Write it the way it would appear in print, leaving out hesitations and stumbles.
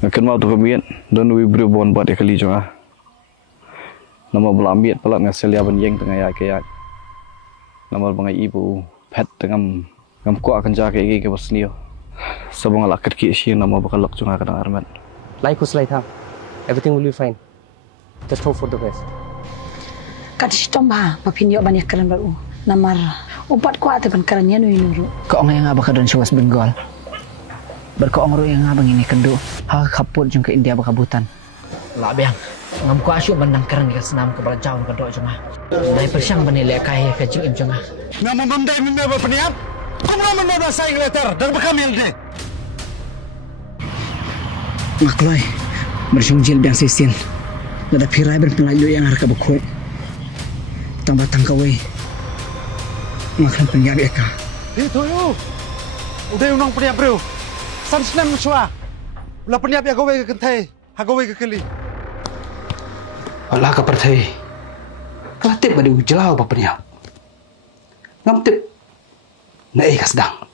Ngakan mau tu pemiat dan wibru bon buat kali juga. Nama belamiat pelak ngasal ya benyeng tengah ya kayak. Nama bangai ibu pet tengam ngam kuat akan jaga ke pasnio. Sabang alak kerki sih nama bakal lok juga kadang armat. Like us like everything will be fine. Just hope for the best. Kat sistem bah papinyo banyak keran baru. Namar upat kuat tepan kerannya nuru. Kau orang yang abah kadon syawas Bengal. Berkau orang yang abang ini kendo. Ha kaput jung ke India bakabutan. Lah biang. Ngam ku asyuk bandang keran di senam ke berjauh ke dok cuma. Dari persiang bani lekai ke jing cuma. Ngam memandai mimpi berpeniap. Kau mau membawa saya letter dan bekam yang ni. Makloi. Bersung jil biang sisin. Nada pirai berpelayu yang harga bekoi. Tambah tangkawai. Makan penyab eka. Itu yo. Udah unang peniap bro. San senam muswa. Ulah peniap ya gawe ke kentai. Ha gawe ke keli. Alah ke pertai. Kelatip badi ujelau apa peniap. Ngam tip. Na ikas dang.